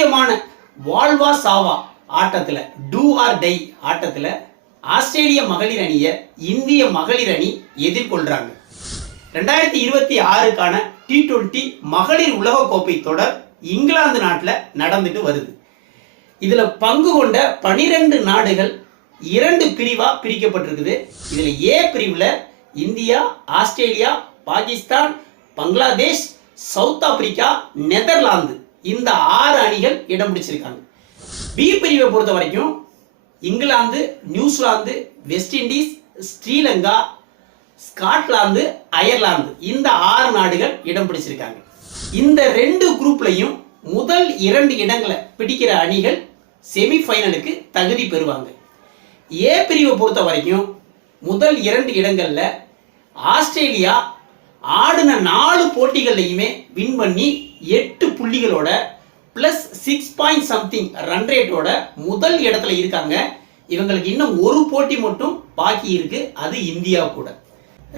முக்கியமான வாழ்வா சாவா ஆட்டத்தில் டூ ஆர் டை ஆட்டத்தில் ஆஸ்திரேலிய மகளிர் அணியை இந்திய மகளிர் அணி எதிர்கொள்றாங்க. 2026க்கான T20 மகளிர் உலகக்கோப்பை தொடர் இங்கிலாந்து நாட்டில் நடந்துட்டு வருது. இதுல பங்கு கொண்ட 12 நாடுகள் 2 பிரிவா பிரிக்கப்பட்டிருக்குது. இதுல ஏ பிரிவுல India, Australia, Pakistan, Bangladesh, south Africa, Netherlands இந்த 6 அணிகள் இடம் பிடிச்சிருக்காங்க. பி பிரிவை பொறுத்த வரைக்கும் England, New Zealand, west Indies, Sri Lanka, Scotland, Ireland இந்த 6 நாடுகள் இடம் பிடிச்சிருக்காங்க. இந்த 2 குரூப்லையும் முதல் 2 இடங்களை பிடிக்கிற அணிகள் செமிஃபைனலுக்கு தகுதி பெறுவாங்க. ஏ பிரிவை பொறுத்த வரைக்கும் முதல் 2 இடங்கள்ல ஆஸ்திரேலியா ஆடின 4 போட்டிகள்லையுமே வின் பண்ணி 8 புள்ளிகளோட பிளஸ் 6 ரன் ரேட்டோட முதல் இடத்துல இருக்காங்க. இவங்களுக்கு இன்னும் ஒரு போட்டி மட்டும் பாக்கி இருக்கு, அது இந்தியா கூட.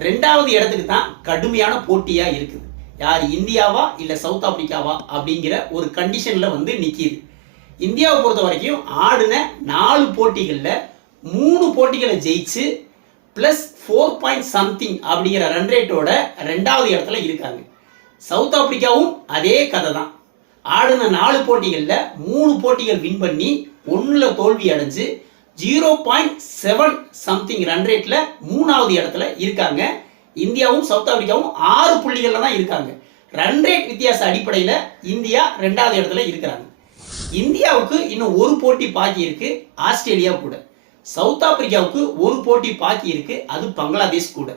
2வது இடத்துக்கு தான் கடுமையான போட்டியா இருக்குது. யார், இந்தியாவா இல்ல சவுத் ஆப்பிரிக்காவா அப்படிங்கிற ஒரு கண்டிஷன்ல வந்து நிக்கிது. இந்தியாவை பொறுத்த வரைக்கும் ஆடின 4 போட்டிகள்ல 3 போட்டிகளை ஜெயிச்சு பிளஸ் 4 அப்படிங்கிற ரன் ரேட்டோட 2வது இடத்துல இருக்காங்க. சவுத் ஆப்பிரிக்காவும் அதே கதை தான். ஆடின 4 போட்டிகள்ல 3 போட்டிகள் வின் பண்ணி 1ல தோல்வி அடைஞ்சு 0.7 ரன் ரேட்ல 3வது இடத்துல இருக்காங்க. இந்தியாவும் சவுத் ஆப்பிரிக்காவும் 6 புள்ளிகள்ல தான் இருக்காங்க. ரன் ரேட் வித்தியாச அடிப்படையில் இந்தியா 2வது இடத்துல இருக்கிறாங்க. இந்தியாவுக்கு இன்னும் ஒரு போட்டி பாக்கி இருக்கு, ஆஸ்திரேலியா கூட. சவுத் ஆப்பிரிக்காவுக்கு ஒரு போட்டி பாக்கி இருக்கு, அது பங்களாதேஷ் கூட.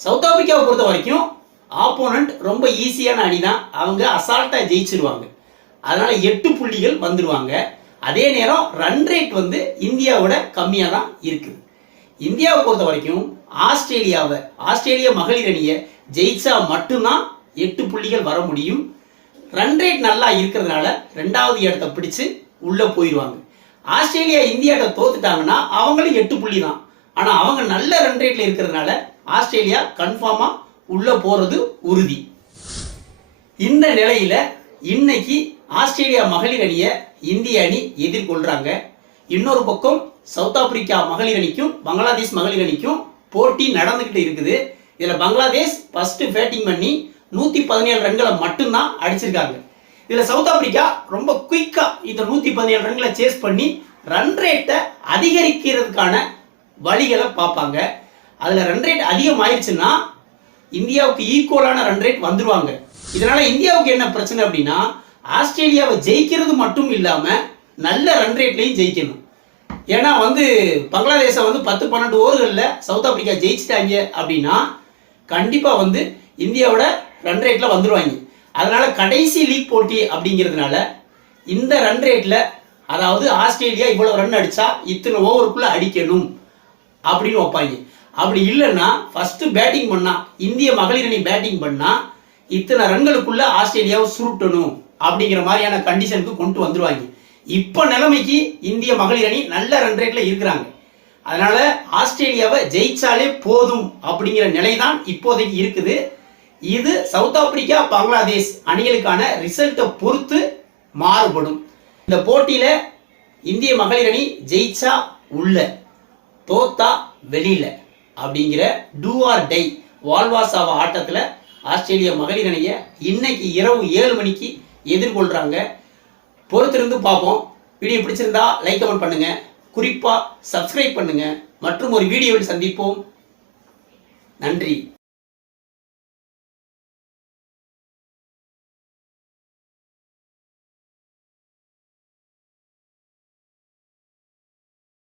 சவுத் ஆப்பிரிக்காவை பொறுத்த வரைக்கும் ஆப்போனன்ட் ரொம்ப ஈஸியான அணி தான், அவங்க அசால்ட்டா ஜெயிச்சிருவாங்க. அதனால 8 புள்ளிகள் வந்துருவாங்க. அதே நேரம் ரன் ரேட் வந்து இந்தியாவோட கம்மியா தான் இருக்குது. இந்தியாவை பொறுத்த வரைக்கும் ஆஸ்திரேலிய மகளிர் அணியை ஜெயிச்சா மட்டும்தான் 8 புள்ளிகள் வர முடியும். ரன் ரேட் நல்லா இருக்கிறதுனால 2வது இடத்தை பிடிச்சு உள்ள போயிடுவாங்க. ஆஸ்திரேலியா இந்தியாவை தோத்துட்டாங்கன்னா அவங்களும் 8 புள்ளி தான். ஆனா அவங்க நல்ல ரன் ரேட்ல இருக்கிறதுனால ஆஸ்திரேலியா கன்ஃபார்மா உள்ள போறது உறுதி. இந்த நிலையில இன்னைக்கு ஆஸ்திரேலியா மகளிர் அணியை இந்திய அணி எதிர்கொள்றாங்க. இன்னொரு பக்கம் சவுத் ஆப்பிரிக்கா மகளிர் அணிக்கும் பங்களாதேஷ் மகளிர் அணிக்கும் போட்டி நடந்துகிட்டு இருக்குது. இதுல பங்களாதேஷ் ஃபர்ஸ்ட் பேட்டிங் பண்ணி 117 ரன்களை மட்டும்தான் அடிச்சிருக்காங்க. இதுல சவுத் ஆப்பிரிக்கா ரொம்ப குயிக்கா இந்த 117 ரன்களை சேஸ் பண்ணி ரன் ரேட்டை அதிகரிக்கிறதுக்கான வழிகளை பார்ப்பாங்க. அதுல ரன் ரேட் அதிகம் ஆயிடுச்சுன்னா இந்தியாவுக்கு ஈக்குவலான ரன் ரேட் வந்துருவாங்க. இதனால இந்தியாவுக்கு என்ன பிரச்சனை அப்படின்னா, ஆஸ்திரேலியாவை ஜெயிக்கிறது மட்டும் இல்லாம நல்ல ரன் ரேட்லையும் ஜெயிக்கணும். ஏன்னா வந்து பங்களாதேஷை வந்து 10-12 ஓவர்கள்ல சவுத் ஆப்பிரிக்கா ஜெயிச்சிட்டாங்க அப்படின்னா கண்டிப்பா வந்து இந்தியாவோட ரன் ரேட்ல வந்துருவாங்க. அதனால கடைசி லீக் போட்டி அப்படிங்கிறதுனால இந்த ரன் ரேட்ல, அதாவது ஆஸ்திரேலியா இவ்வளவு ரன் அடிச்சா இத்தனை ஓவருக்குள்ள அடிக்கணும் அப்படின்னு வைப்பாங்க. அப்படி இல்லைன்னா ஃபர்ஸ்ட் பேட்டிங் பண்ணா இந்திய மகளிர் அணி பேட்டிங் பண்ணா இத்தனை ரன்களுக்குள்ள ஆஸ்திரேலியாவை சுருட்டணும் அப்படிங்கிற மாதிரியான கண்டிஷனுக்கு கொண்டு வந்துருவாங்க. இப்ப நிலைமைக்கு இந்திய மகளிர் அணி நல்ல ரன் ரேட்ல இருக்கிறாங்க. அதனால ஆஸ்திரேலியாவை ஜெயிச்சாலே போதும் அப்படிங்கிற நிலை தான் இப்போதைக்கு இருக்குது. இது சவுத் ஆப்பிரிக்கா பங்களாதேஷ் அணிகளுக்கான ரிசல்ட்டை பொறுத்து மாறுபடும். இந்த போட்டியில இந்திய மகளிர் அணி ஜெயிச்சா உள்ள, தோத்தா வெளியில அப்படிங்கிற டூ ஆர் டை வால்வாசாவா ஆட்டத்துல ஆஸ்திரேலியா மகளிர் அணியை இன்னைக்கு இரவு 7 மணிக்கு எதிர்கொள்றாங்க. பொறுத்திருந்து பார்ப்போம். வீடியோ பிடிச்சிருந்தா லைக் கமெண்ட் பண்ணுங்க, குறிப்பா சப்ஸ்கிரைப் பண்ணுங்க. மற்றும் ஒரு வீடியோவில் சந்திப்போம். நன்றி.